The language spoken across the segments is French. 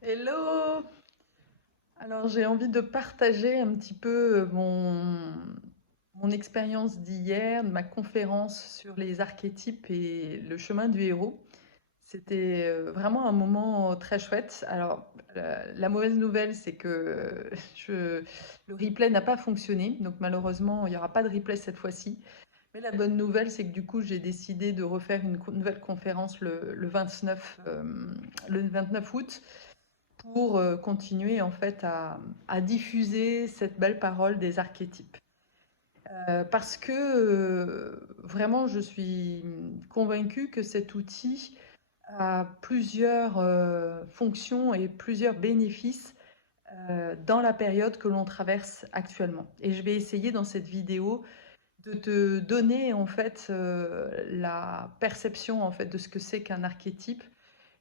Hello! Alors j'ai envie de partager un petit peu mon expérience d'hier, de ma conférence sur les archétypes et le chemin du héros. C'était vraiment un moment très chouette. Alors la mauvaise nouvelle, c'est que le replay n'a pas fonctionné, donc malheureusement il n'y aura pas de replay cette fois-ci. Mais la bonne nouvelle, c'est que du coup j'ai décidé de refaire une nouvelle conférence le 29 août pour continuer en fait à diffuser cette belle parole des archétypes. Parce que vraiment, je suis convaincue que cet outil a plusieurs fonctions et plusieurs bénéfices dans la période que l'on traverse actuellement. Et je vais essayer dans cette vidéo de te donner en fait la perception en fait de ce que c'est qu'un archétype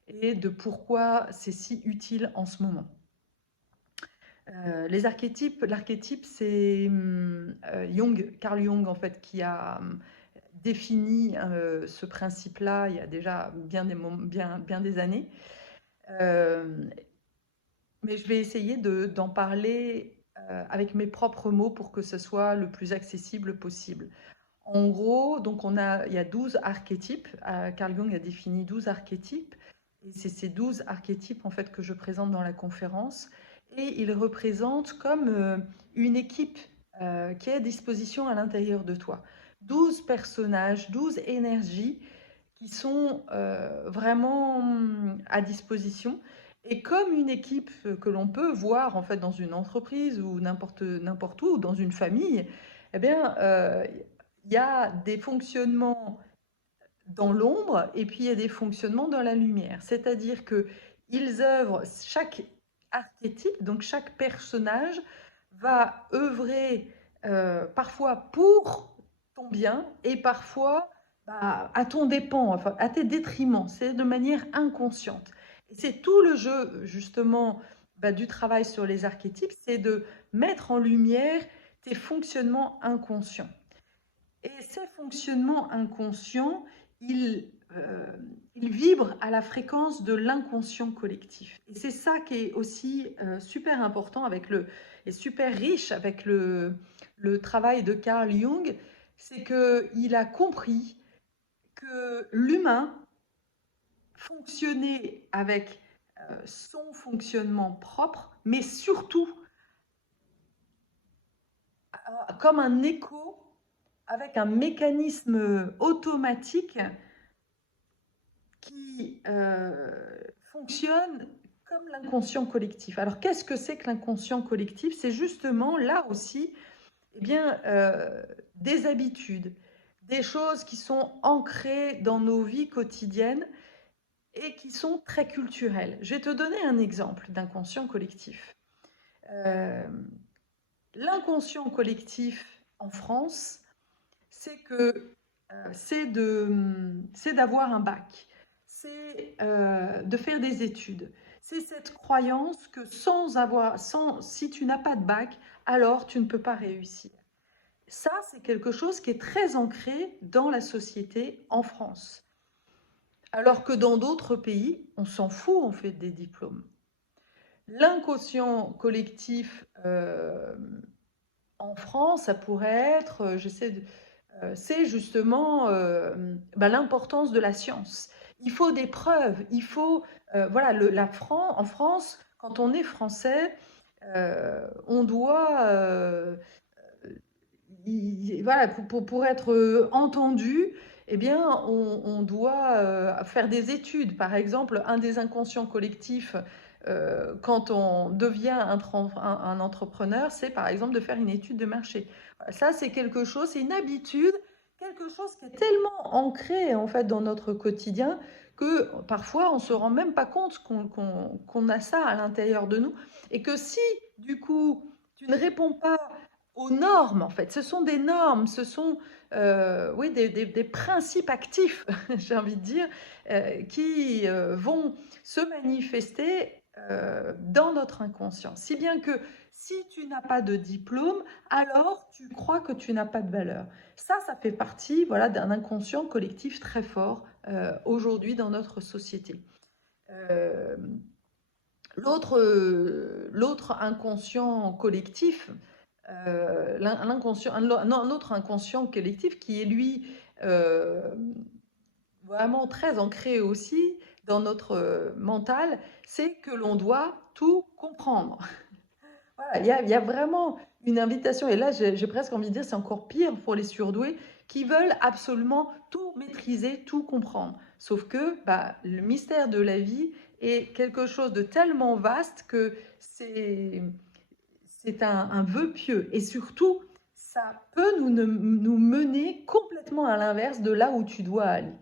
et de pourquoi c'est si utile en ce moment. Les archétypes, l'archétype, c'est Jung, Carl Jung, en fait, qui a défini ce principe-là il y a déjà bien des années. Euh, mais je vais essayer d'en parler avec mes propres mots pour que ce soit le plus accessible possible. En gros, donc il y a 12 archétypes. Carl Jung a défini 12 archétypes. Et c'est ces 12 archétypes en fait que je présente dans la conférence. Et ils représentent comme une équipe qui est à disposition à l'intérieur de toi. 12 personnages, 12 énergies qui sont vraiment à disposition. Et comme une équipe que l'on peut voir en fait dans une entreprise ou n'importe où, dans une famille, eh bien, il y a des fonctionnements dans l'ombre et puis il y a des fonctionnements dans la lumière. C'est-à-dire que ils œuvrent, chaque archétype, donc chaque personnage, va œuvrer parfois pour ton bien et parfois bah, à ton dépens, enfin, à tes détriments. C'est de manière inconsciente. Et c'est tout le jeu, justement, bah, du travail sur les archétypes, c'est de mettre en lumière tes fonctionnements inconscients. Et ces fonctionnements inconscients, ils, euh, ils vibrent à la fréquence de l'inconscient collectif. Et c'est ça qui est aussi super important et super riche avec le travail de Carl Jung, c'est qu'il a compris que l'humain fonctionnait avec son fonctionnement propre, mais surtout comme un écho avec un mécanisme automatique qui fonctionne comme l'inconscient collectif. Alors qu'est-ce que c'est que l'inconscient collectif? C'est justement là aussi eh bien, des habitudes, des choses qui sont ancrées dans nos vies quotidiennes et qui sont très culturelles. Je vais te donner un exemple d'inconscient collectif. Euh, L'inconscient collectif en France, c'est que c'est d'avoir un bac, c'est de faire des études. C'est cette croyance que si tu n'as pas de bac, alors tu ne peux pas réussir. Ça, c'est quelque chose qui est très ancré dans la société en France. Alors que dans d'autres pays, on s'en fout, on fait des diplômes. L'inconscient collectif en France, ça pourrait être, c'est justement bah, l'importance de la science. Il faut des preuves, il faut, voilà, en France, quand on est français, on doit, voilà, pour être entendu, eh bien, on doit faire des études. Par exemple, un des inconscients collectifs, quand on devient un entrepreneur, c'est par exemple de faire une étude de marché. Voilà, ça, c'est quelque chose, c'est une habitude, quelque chose qui est tellement ancré en fait dans notre quotidien que parfois on ne se rend même pas compte qu'on a ça à l'intérieur de nous et que si du coup tu ne réponds pas aux normes, en fait. Ce sont des normes, ce sont oui, des principes actifs, j'ai envie de dire, qui vont se manifester dans notre inconscient. Si bien que si tu n'as pas de diplôme, alors tu crois que tu n'as pas de valeur. Ça fait partie voilà, d'un inconscient collectif très fort aujourd'hui dans notre société. Euh, L'autre inconscient collectif, un autre inconscient collectif qui est lui euh, vraiment très ancré aussi dans notre mental, c'est que l'on doit tout comprendre. Voilà, il y a vraiment une invitation, et là j'ai presque envie de dire c'est encore pire pour les surdoués qui veulent absolument tout maîtriser, tout comprendre. Sauf que bah, le mystère de la vie est quelque chose de tellement vaste que c'est un vœu pieux. Et surtout, ça peut nous mener complètement à l'inverse de là où tu dois aller.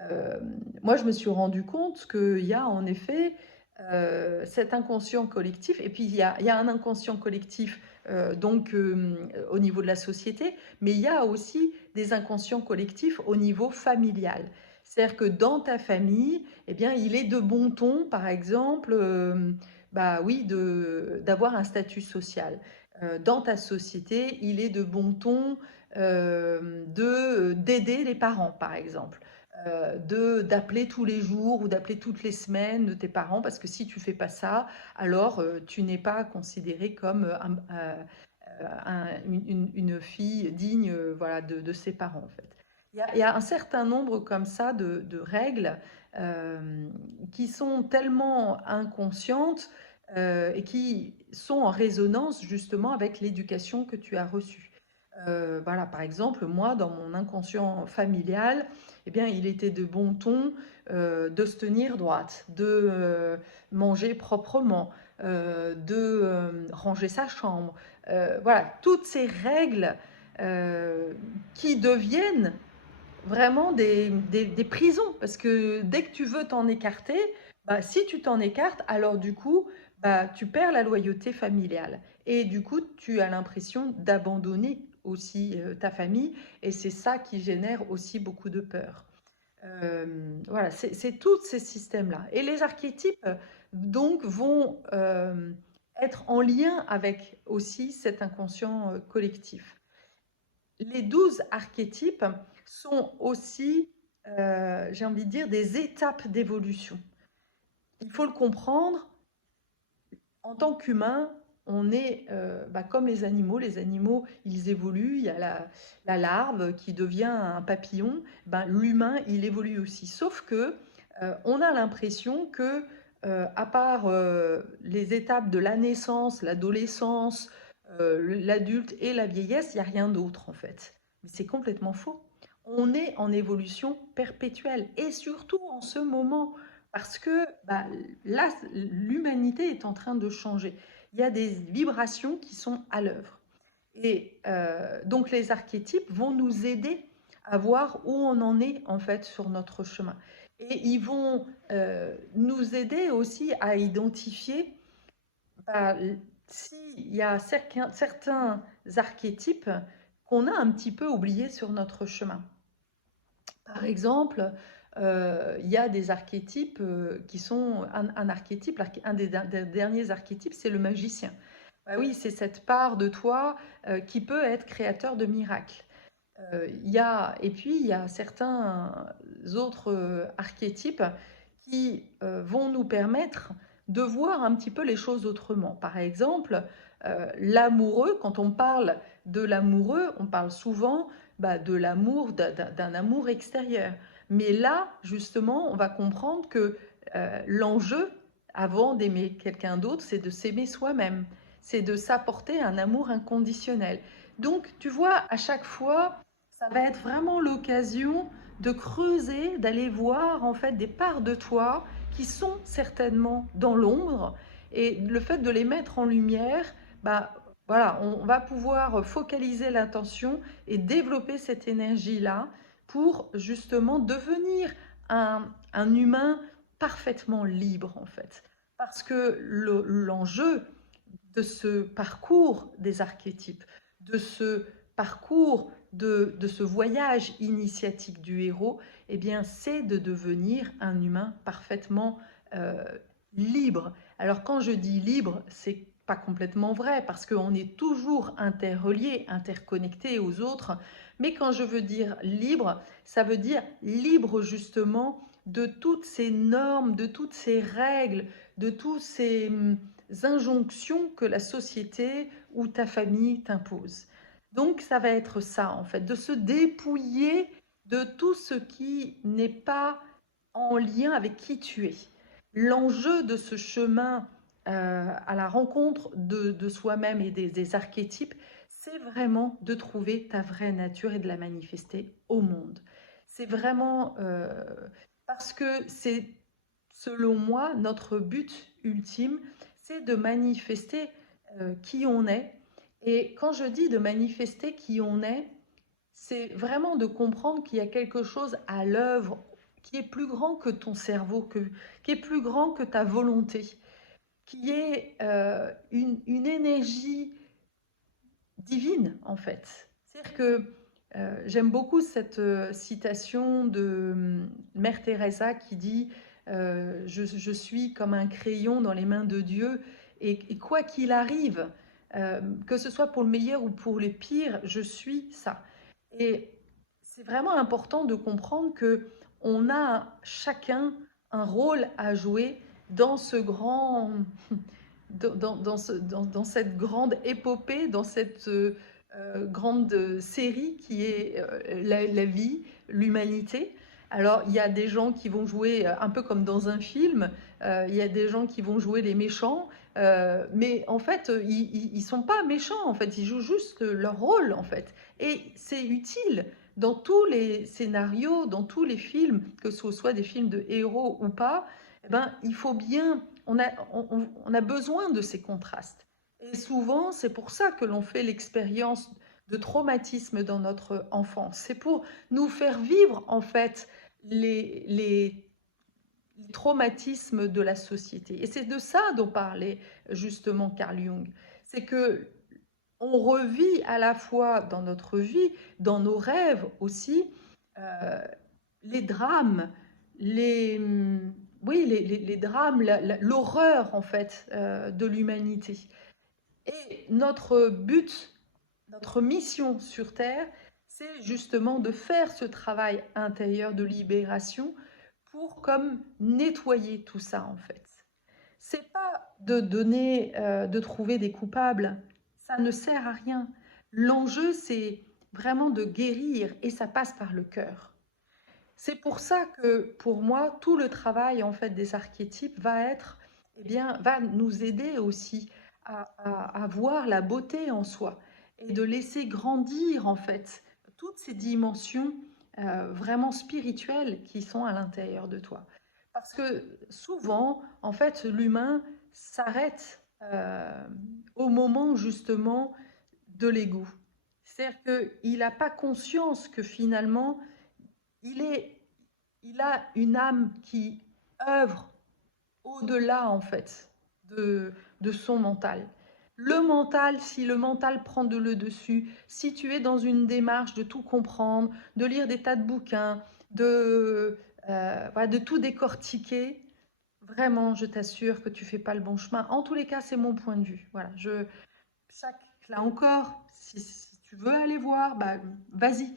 Euh, Moi, je me suis rendu compte qu'il y a en effet cet inconscient collectif, et puis il y a un inconscient collectif au niveau de la société, mais il y a aussi des inconscients collectifs au niveau familial. C'est-à-dire que dans ta famille, eh bien, il est de bon ton, par exemple, bah oui, d'avoir un statut social. Dans ta société, il est de bon ton d'aider les parents, par exemple, d'appeler tous les jours ou d'appeler toutes les semaines de tes parents, parce que si tu fais pas ça, alors tu n'es pas considéré comme une fille digne voilà, de ses parents, en fait. Il y a un certain nombre comme ça de règles euh, qui sont tellement inconscientes et qui sont en résonance justement avec l'éducation que tu as reçue. Voilà, par exemple, moi, dans mon inconscient familial, eh bien, il était de bon ton de se tenir droite, de manger proprement, de ranger sa chambre. Voilà, toutes ces règles qui deviennent vraiment des prisons, parce que dès que tu veux t'en écarter, bah, si tu t'en écartes, alors du coup, bah, tu perds la loyauté familiale. Et du coup, tu as l'impression d'abandonner aussi ta famille, et c'est ça qui génère aussi beaucoup de peur. Voilà, c'est tous ces systèmes-là. Et les archétypes, donc, vont être en lien avec aussi cet inconscient collectif. Les 12 archétypes sont aussi, j'ai envie de dire, des étapes d'évolution. Il faut le comprendre, en tant qu'humain, on est bah, comme les animaux. Les animaux, ils évoluent. Il y a la larve qui devient un papillon. Ben, l'humain, il évolue aussi. Sauf que on a l'impression que, à part les étapes de la naissance, l'adolescence, l'adulte et la vieillesse, il n'y a rien d'autre en fait. Mais c'est complètement faux. On est en évolution perpétuelle, et surtout en ce moment, parce que bah, là, l'humanité est en train de changer. Il y a des vibrations qui sont à l'œuvre. Et donc les archétypes vont nous aider à voir où on en est en fait sur notre chemin. Et ils vont nous aider aussi à identifier bah, s'il y a certains archétypes qu'on a un petit peu oubliés sur notre chemin. Par exemple, il y a des archétypes qui sont un archétype, un des derniers archétypes, c'est le magicien. Bah oui, c'est cette part de toi qui peut être créateur de miracles. Et puis, il y a certains autres archétypes qui vont nous permettre de voir un petit peu les choses autrement. Par exemple, l'amoureux, quand on parle de l'amoureux, on parle souvent bah, de l'amour, d'un amour extérieur. Mais là, justement, on va comprendre que l'enjeu, avant d'aimer quelqu'un d'autre, c'est de s'aimer soi-même. C'est de s'apporter un amour inconditionnel. Donc, tu vois, à chaque fois, ça va être vraiment l'occasion de creuser, d'aller voir en fait des parts de toi qui sont certainement dans l'ombre, et le fait de les mettre en lumière, bah voilà, on va pouvoir focaliser l'attention et développer cette énergie-là pour justement devenir un humain parfaitement libre en fait. Parce que l'enjeu de ce parcours des archétypes, de ce parcours de ce voyage initiatique du héros, eh bien, c'est de devenir un humain parfaitement euh, libre. Alors, quand je dis libre, c'est pas complètement vrai parce qu'on est toujours interrelié, interconnecté aux autres. Mais quand je veux dire libre, ça veut dire libre justement de toutes ces normes, de toutes ces règles, de tous ces injonctions que la société ou ta famille t'impose. Donc ça va être ça en fait, de se dépouiller de tout ce qui n'est pas en lien avec qui tu es. L'enjeu de ce chemin à la rencontre de soi-même et des archétypes, c'est vraiment de trouver ta vraie nature et de la manifester au monde. C'est vraiment parce que c'est, selon moi, notre but ultime, c'est de manifester qui on est. Et quand je dis de manifester qui on est, c'est vraiment de comprendre qu'il y a quelque chose à l'œuvre qui est plus grand que ton cerveau, qui est plus grand que ta volonté, qui est une énergie divine en fait. C'est-à-dire que j'aime beaucoup cette citation de Mère Teresa qui dit je suis comme un crayon dans les mains de Dieu et quoi qu'il arrive, que ce soit pour le meilleur ou pour le pire, je suis ça. Et c'est vraiment important de comprendre que on a chacun un rôle à jouer dans ce grand, dans cette grande épopée, dans cette grande série qui est la vie, l'humanité. Alors, il y a des gens qui vont jouer un peu comme dans un film, il y a des gens qui vont jouer les méchants, mais en fait, ils sont pas méchants, en fait, ils jouent juste leur rôle, en fait. Et c'est utile dans tous les scénarios, dans tous les films, que ce soit des films de héros ou pas, eh ben, il faut bien, on a besoin de ces contrastes. Et souvent, c'est pour ça que l'on fait l'expérience de traumatisme dans notre enfance. C'est pour nous faire vivre, en fait, les traumatismes de la société. Et c'est de ça dont parlait justement Carl Jung. C'est que on revit à la fois dans notre vie, dans nos rêves aussi, euh, les drames, les, oui, les drames, l'horreur en fait de l'humanité. Et notre but, notre mission sur Terre, c'est justement de faire ce travail intérieur de libération pour comme nettoyer tout ça en fait. C'est pas de donner, de trouver des coupables, ça ne sert à rien. L'enjeu, c'est vraiment de guérir et ça passe par le cœur. C'est pour ça que pour moi, tout le travail en fait des archétypes va être, eh bien, va nous aider aussi à voir la beauté en soi et de laisser grandir en fait toutes ces dimensions vraiment spirituelles qui sont à l'intérieur de toi. Parce que souvent, en fait, l'humain s'arrête au moment justement de l'ego. C'est-à-dire qu'il n'a pas conscience que finalement, il est, il a une âme qui œuvre au-delà en fait de son mental. Le mental, si le mental prend le dessus, si tu es dans une démarche de tout comprendre, de lire des tas de bouquins, voilà, de tout décortiquer, vraiment, je t'assure que tu fais pas le bon chemin. En tous les cas, c'est mon point de vue. Voilà, là encore, si tu veux aller voir, bah, vas-y.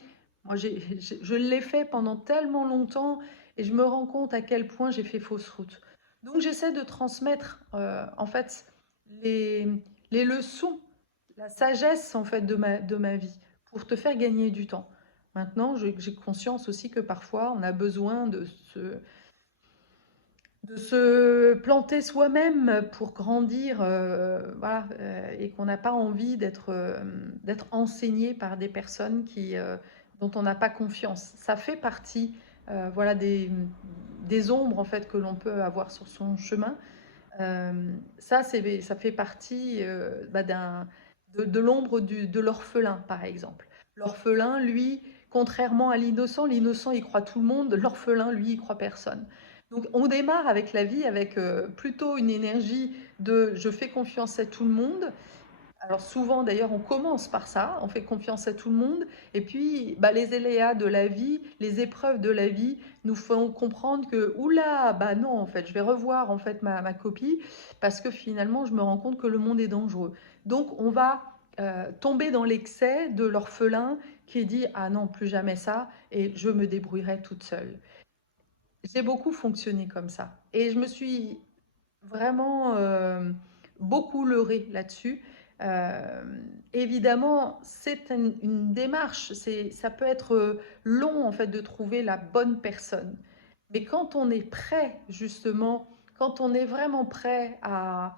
Moi, je l'ai fait pendant tellement longtemps et je me rends compte à quel point j'ai fait fausse route. Donc, j'essaie de transmettre, en fait, les, les leçons, la sagesse, en fait, de ma vie pour te faire gagner du temps. Maintenant, j'ai conscience aussi que parfois, on a besoin de se planter soi-même pour grandir, voilà, et qu'on n'a pas envie d'être enseigné par des personnes dont on n'a pas confiance. Ça fait partie, voilà, des ombres en fait que l'on peut avoir sur son chemin. Ça fait partie bah, de l'ombre de l'orphelin, par exemple. L'orphelin, lui, contrairement à l'innocent, l'innocent, il croit tout le monde, l'orphelin, lui, il croit personne. Donc on démarre avec la vie avec plutôt une énergie de je fais confiance à tout le monde. Alors souvent d'ailleurs on commence par ça, on fait confiance à tout le monde et puis bah, les aléas de la vie, les épreuves de la vie nous font comprendre que oula, bah non en fait je vais revoir en fait ma copie parce que finalement je me rends compte que le monde est dangereux. Donc on va tomber dans l'excès de l'orphelin qui dit ah non plus jamais ça et je me débrouillerai toute seule. J'ai beaucoup fonctionné comme ça. Et je me suis vraiment beaucoup leurré là-dessus. Évidemment, c'est une démarche, ça peut être long en fait de trouver la bonne personne. Mais quand on est prêt, justement, quand on est vraiment prêt à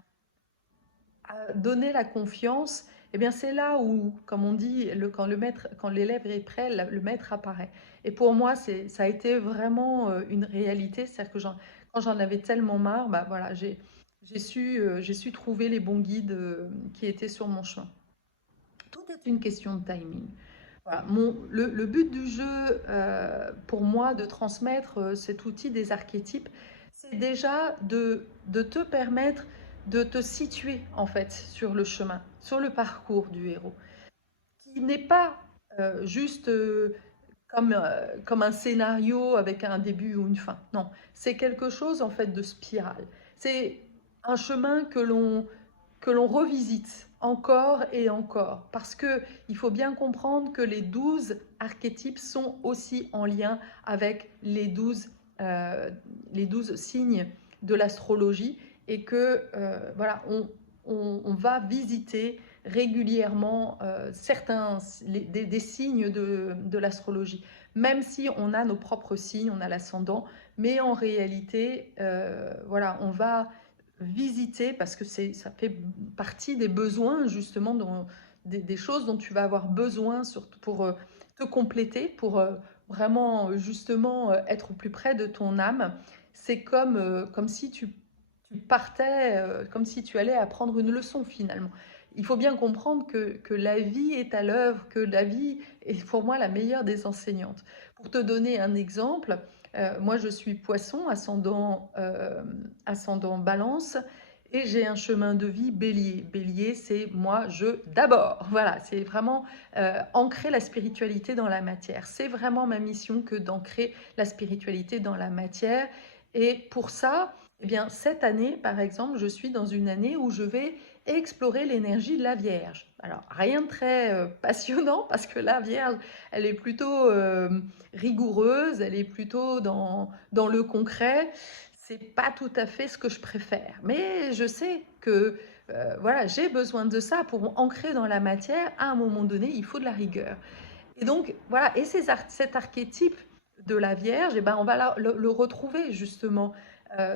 donner la confiance, eh bien c'est là où, comme on dit, quand l'élève est prêt, le maître apparaît. Et pour moi, ça a été vraiment une réalité, c'est-à-dire que quand j'en avais tellement marre, bah voilà, j'ai su trouver les bons guides qui étaient sur mon chemin. Tout est une question de timing. Voilà. Le but du jeu, pour moi, de transmettre cet outil des archétypes, c'est déjà de te permettre de te situer en fait sur le chemin, sur le parcours du héros, qui n'est pas juste comme un scénario avec un début ou une fin. Non, c'est quelque chose en fait de spirale. C'est un chemin que l'on revisite encore et encore, parce que il faut bien comprendre que les 12 archétypes sont aussi en lien avec les 12 signes de l'astrologie, et que voilà, on va visiter régulièrement des signes de l'astrologie, même si on a nos propres signes, on a l'ascendant, mais en réalité, voilà, on va visiter, parce que ça fait partie des besoins, justement, des choses dont tu vas avoir besoin surtout pour te compléter, pour vraiment, justement, être au plus près de ton âme. C'est comme si tu partais, comme si tu allais apprendre une leçon finalement. Il faut bien comprendre que la vie est à l'œuvre, que la vie est pour moi la meilleure des enseignantes. Pour te donner un exemple, moi, je suis poisson, ascendant balance, et j'ai un chemin de vie bélier. Bélier, c'est moi, je d'abord. Voilà, c'est vraiment ancrer la spiritualité dans la matière. C'est vraiment ma mission que d'ancrer la spiritualité dans la matière. Et pour ça, eh bien, cette année, par exemple, je suis dans une année où je vais explorer l'énergie de la Vierge. Alors, rien de très passionnant, parce que la Vierge, elle est plutôt rigoureuse, elle est plutôt dans le concret. C'est pas tout à fait ce que je préfère. Mais je sais que voilà, j'ai besoin de ça pour ancrer dans la matière. À un moment donné, il faut de la rigueur. Et donc, voilà, et cet archétype de la Vierge, eh ben, on va le retrouver justement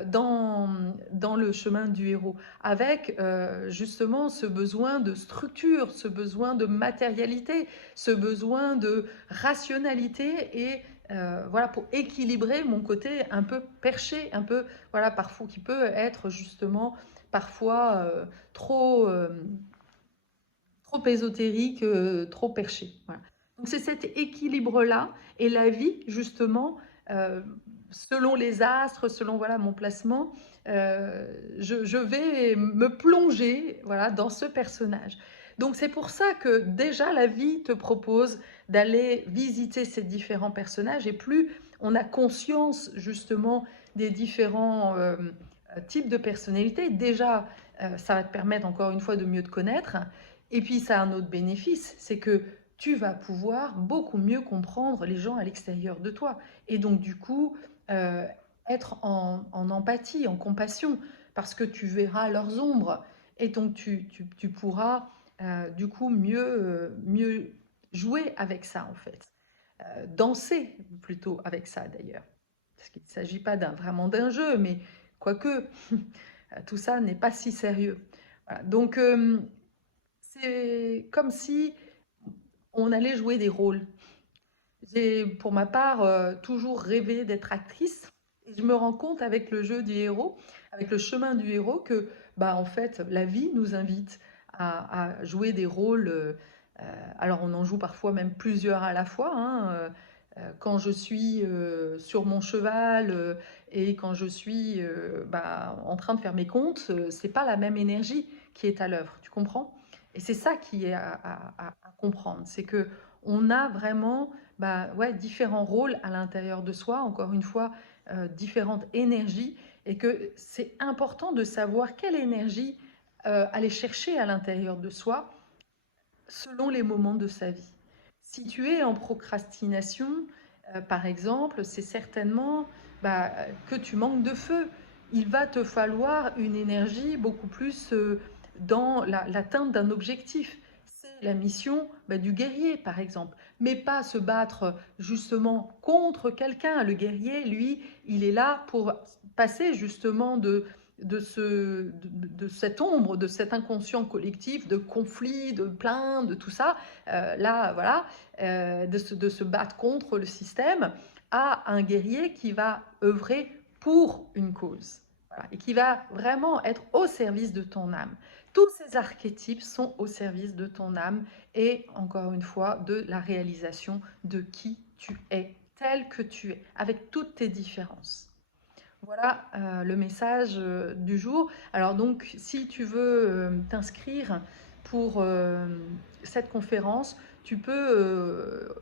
dans le chemin du héros, avec justement ce besoin de structure, ce besoin de matérialité, ce besoin de rationalité, et voilà, pour équilibrer mon côté un peu perché, un peu, voilà, parfois qui peut être justement parfois trop ésotérique, trop perché. Voilà. Donc c'est cet équilibre-là, et la vie, justement, euh, selon les astres, selon voilà, mon placement, je vais me plonger voilà, dans ce personnage. Donc c'est pour ça que déjà la vie te propose d'aller visiter ces différents personnages, et plus on a conscience justement des différents types de personnalités, déjà ça va te permettre encore une fois de mieux te connaître. Et puis ça a un autre bénéfice, c'est que tu vas pouvoir beaucoup mieux comprendre les gens à l'extérieur de toi. Et donc du coup, euh, être en empathie, en compassion, parce que tu verras leurs ombres. Et donc tu pourras du coup mieux jouer avec ça en fait. Danser plutôt avec ça d'ailleurs. Parce qu'il ne s'agit pas vraiment d'un jeu, mais quoique, tout ça n'est pas si sérieux. Voilà. Donc c'est comme si on allait jouer des rôles. J'ai, pour ma part, toujours rêvé d'être actrice. Et je me rends compte avec le jeu du héros, avec le chemin du héros, que, bah, en fait, la vie nous invite à jouer des rôles. Alors, on en joue parfois même plusieurs à la fois, hein. Quand je suis sur mon cheval et quand je suis bah, en train de faire mes comptes, c'est pas la même énergie qui est à l'œuvre. Tu comprends? Et c'est ça qui est à comprendre, c'est que on a vraiment bah, ouais, différents rôles à l'intérieur de soi, encore une fois, différentes énergies, et que c'est important de savoir quelle énergie aller chercher à l'intérieur de soi selon les moments de sa vie. Si tu es en procrastination, par exemple, c'est certainement bah, que tu manques de feu, il va te falloir une énergie beaucoup plus dans l'atteinte d'un objectif. C'est la mission du guerrier, par exemple. Mais pas se battre justement contre quelqu'un. Le guerrier, lui, il est là pour passer justement de cette ombre, de cet inconscient collectif, de conflits, de plaintes, de tout ça. Là, voilà, de se battre contre le système, à un guerrier qui va œuvrer pour une cause. Voilà, et qui va vraiment être au service de ton âme. Tous ces archétypes sont au service de ton âme et, encore une fois, de la réalisation de qui tu es, tel que tu es, avec toutes tes différences. Voilà le message du jour. Alors donc, si tu veux t'inscrire pour cette conférence, tu peux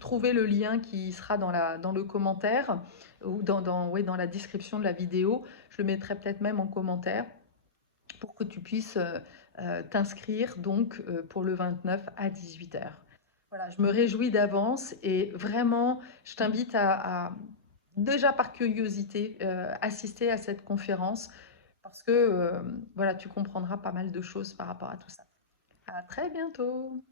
trouver le lien qui sera dans le commentaire ou ouais, dans la description de la vidéo. Je le mettrai peut-être même en commentaire pour que tu puisses t'inscrire donc pour le 29 à 18h. Voilà, je me réjouis d'avance et vraiment, je t'invite déjà par curiosité, assister à cette conférence parce que voilà, tu comprendras pas mal de choses par rapport à tout ça. À très bientôt!